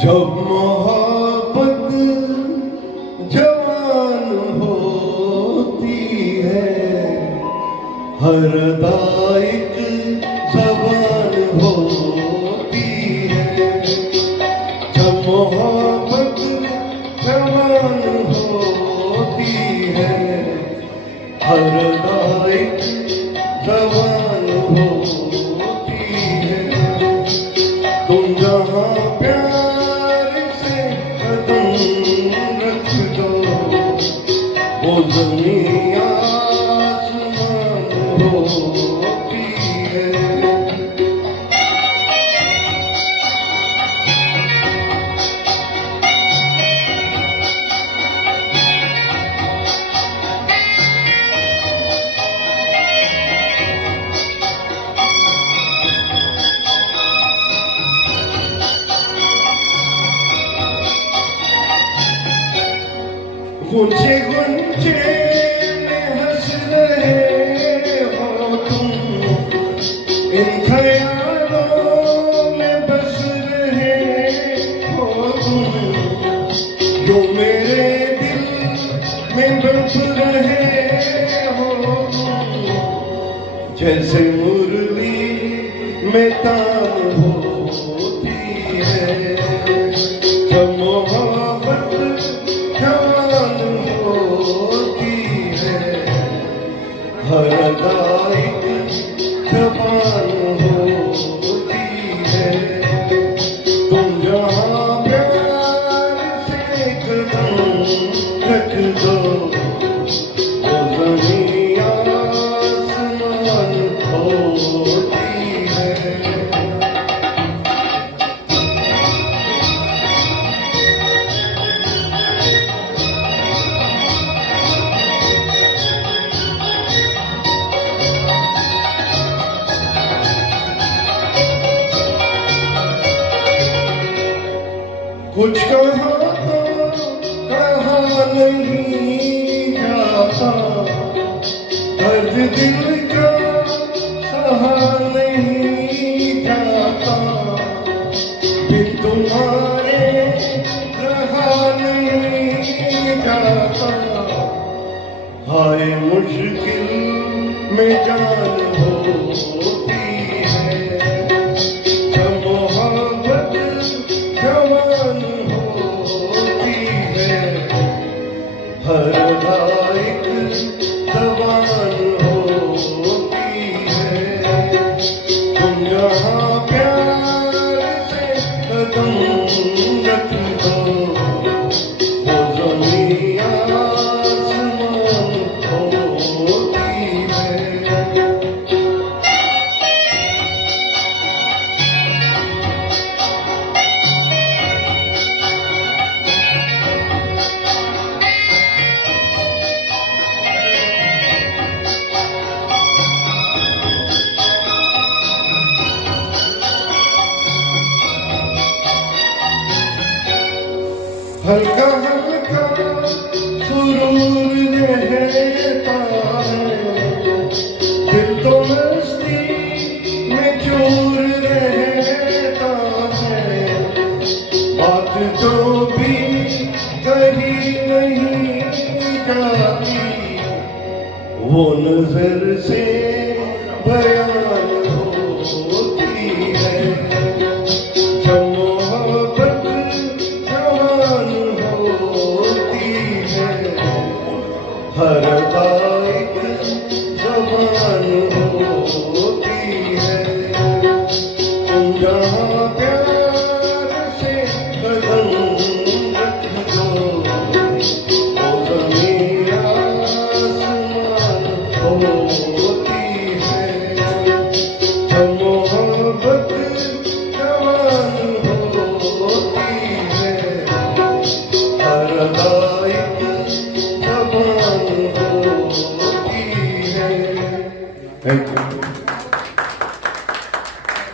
जब मोहब्बत जवान होती है, हर दायक जबान होती है। जब मोहब्बत जवान होती है, हर दायक जवान होती है। तुम जहाँ प्यार से कदम रख दो, वो ज़मीं आसमान होती है। गुंजे गुंजे में हंस रहे हो तुम, इन ख्यालों में बस रहे हो तुम, जो मेरे दिल में बस रहे हो तुम। जैसे मुरली में तान होती है, जब मोहब्बत जवान होती है, हर दायक जबान होती है। तुम जहाँ प्यार से कदम रख दो, वो ज़मीं आसमान होती है। कुछ कहा तो कहा नहीं जाता, दर्द दिल का सहा नहीं जाता, बिन तुम्हारे रहा नहीं जाता। हाय मुश्किल में जान होती है, जब मोहब्बत जवान होती है, हर दायक जवान होती है। तुम जहाँ प्यार से कदम रख दो, वो ज़मीं आसमान होती है। हल्का